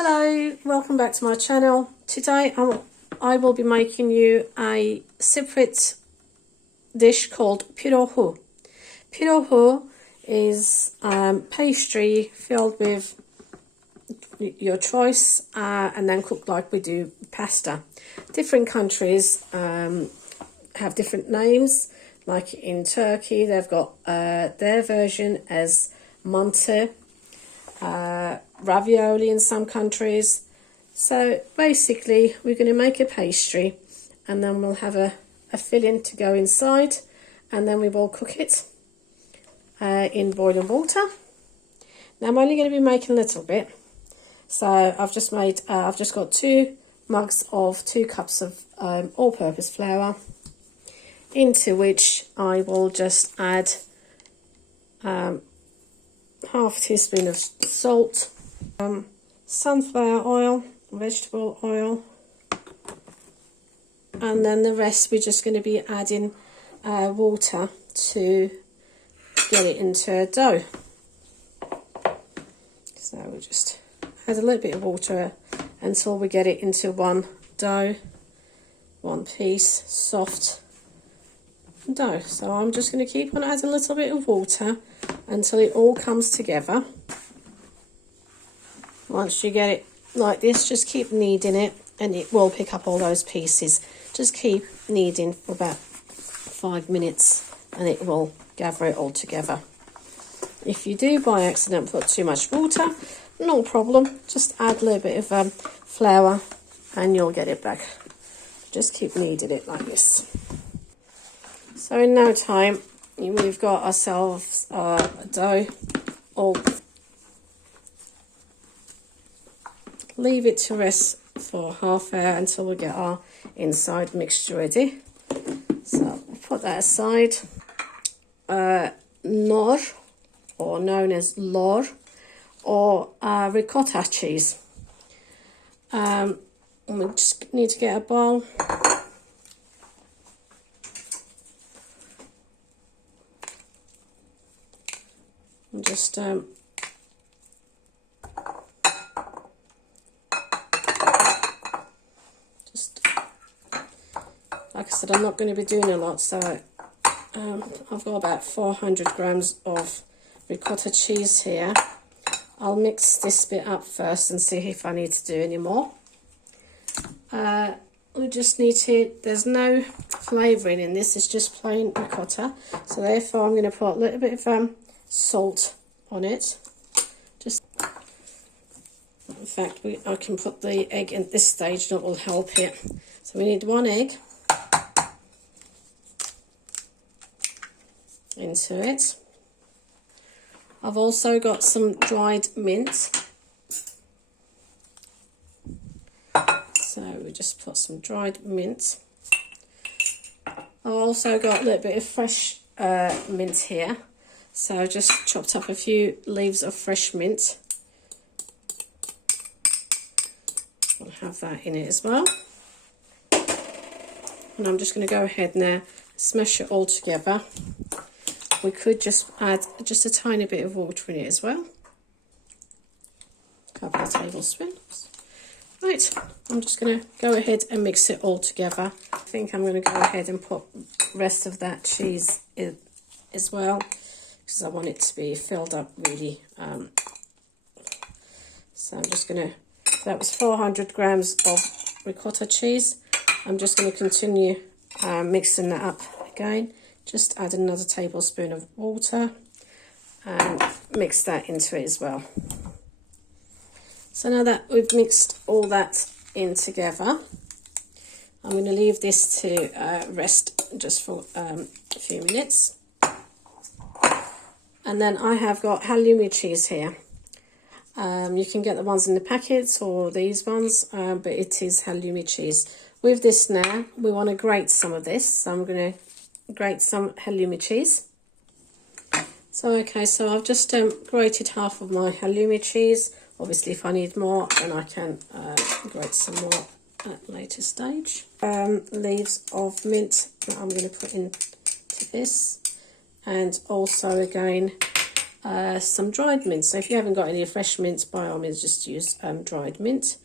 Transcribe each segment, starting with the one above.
Hello, welcome back to my channel. Today I will be making you a Cypriot dish called PİROHU. PİROHU is pastry filled with your choice and then cooked like we do pasta. Different countries have different names. Like in Turkey, they've got their version as MANTI, Ravioli in some countries. So basically we're going to make a pastry and then we'll have a filling to go inside, and then we will cook it in boiling water. Now I'm only going to be making a little bit, so I've just got 2 mugs of 2 cups of all-purpose flour, into which I will just add half a teaspoon of salt, sunflower oil, vegetable oil, and then the rest we're just going to be adding water to get it into a dough. So we'll just add a little bit of water until we get it into one dough, one piece, soft dough. So I'm just going to keep on adding a little bit of water until it all comes together. Once you get it like this, just keep kneading it and it will pick up all those pieces. Just keep kneading for about 5 minutes and it will gather it all together. If you do by accident put too much water, no problem, just add a little bit of flour and you'll get it back. Just keep kneading it like this. So in no time we've got ourselves a dough. Leave it to rest for half an hour until we get our inside mixture ready. So we'll put that aside. Nor, or known as lor, or ricotta cheese. We just need to get a bowl. And just like I said, I'm not going to be doing a lot, so I've got about 400 grams of ricotta cheese here. I'll mix this bit up first and see if I need to do any more. We just need to, there's no flavouring in this, it's just plain ricotta. So therefore I'm going to put a little bit of salt on it. Just, in fact, I can put the egg in this stage and it will help it. So we need 1 egg into it. I've also got some dried mint. So we just put some dried mint. I've also got a little bit of fresh mint here. So I just chopped up a few leaves of fresh mint. I'll have that in it as well. And I'm just going to go ahead now, smash it all together. We could just add just a tiny bit of water in it as well. A couple of tablespoons. Right, I'm just going to go ahead and mix it all together. I think I'm going to go ahead and put the rest of that cheese in as well, because I want it to be filled up really. So I'm just going to, that was 400 grams of ricotta cheese. I'm just going to continue mixing that up again. Just add another tablespoon of water and mix that into it as well. So now that we've mixed all that in together, I'm going to leave this to rest just for a few minutes. And then I have got halloumi cheese here. You can get the ones in the packets or these ones, but it is halloumi cheese. With this now, we want to grate some of this. So I'm going to grate some halloumi cheese. So okay, so I've just grated half of my halloumi cheese. Obviously if I need more, then I can grate some more at a later stage. Leaves of mint that I'm going to put into this, and also again some dried mint. So if you haven't got any fresh mint, by all means just use dried mint.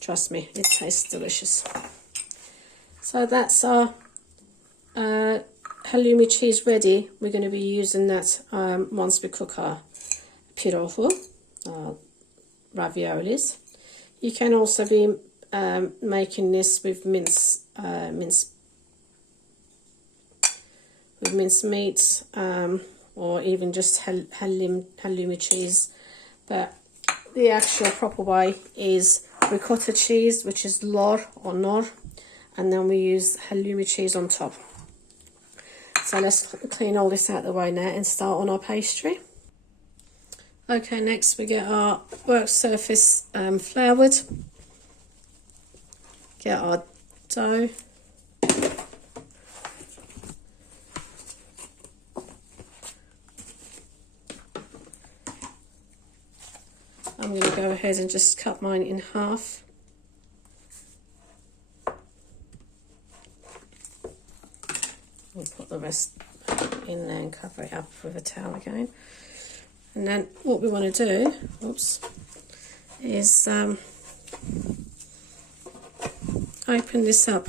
Trust me, it tastes delicious. So that's our halloumi cheese ready. We're going to be using that once we cook our pìrohu, raviolis. You can also be making this with minced meat, or even just halloumi cheese. But the actual proper way is ricotta cheese, which is lor or nor, and then we use halloumi cheese on top. So let's clean all this out of the way now and start on our pastry. Okay, next we get our work surface floured. Get our dough. I'm going to go ahead and just cut mine in half. We'll put the rest in there and cover it up with a towel again. And then what we want to do, is open this up.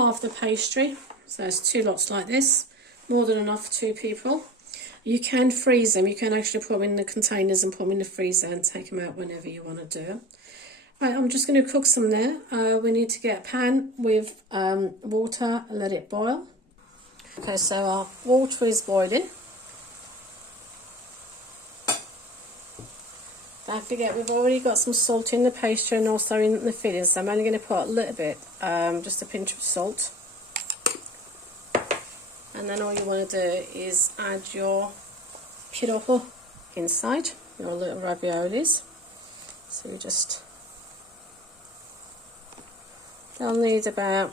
half the pastry, so it's 2 lots like this, more than enough for 2 people. You can freeze them. You can actually put them in the containers and put them in the freezer and take them out whenever you want to do. Right, I'm just going to cook some there. We need to get a pan with water and let it boil. Okay, so our water is boiling. Don't forget, we've already got some salt in the pastry and also in the filling, so I'm only going to put a little bit, just a pinch of salt. And then all you want to do is add your pìrohu inside, your little raviolis. So you just, they'll need about,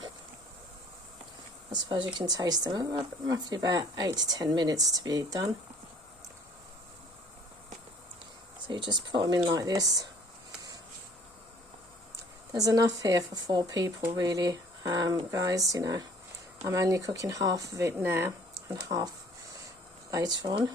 I suppose you can taste them, roughly about 8 to 10 minutes to be done. So you just put them in like this. There's enough here for 4 people really, guys, you know. I'm only cooking half of it now and half later on.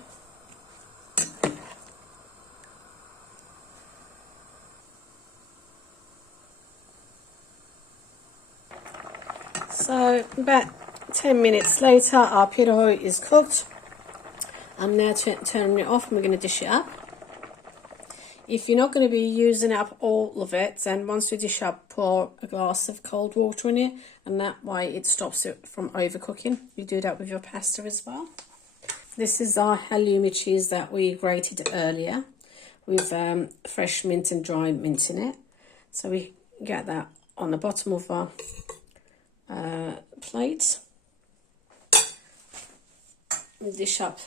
So about 10 minutes later, our pìrohu is cooked. I'm now turning it off and we're going to dish it up. If you're not going to be using up all of it, then once you dish up, pour a glass of cold water in it, and that way it stops it from overcooking. You do that with your pasta as well. This is our halloumi cheese that we grated earlier with fresh mint and dry mint in it. So we get that on the bottom of our plate. We dish up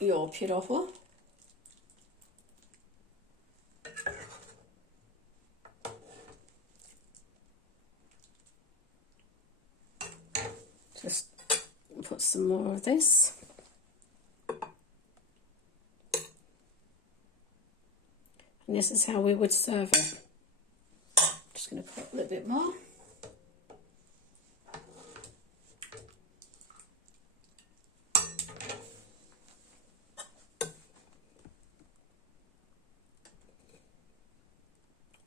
your pìrohu. Just put some more of this. And this is how we would serve it. Just going to put a little bit more.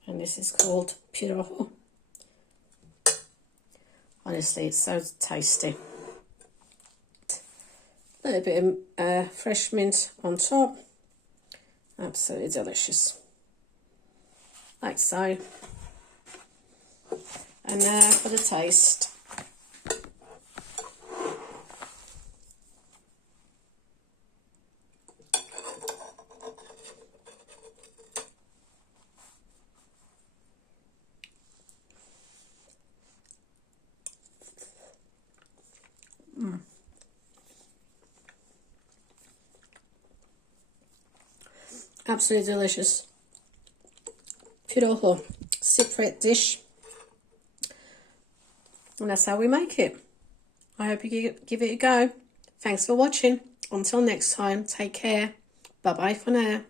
And this is called pìrohu. Honestly, it's so tasty. A little bit of fresh mint on top. Absolutely delicious. Like so. And now for the taste. Absolutely delicious. Pìrohu, Cypriot dish. And that's how we make it. I hope you give it a go. Thanks for watching. Until next time, take care. Bye bye for now.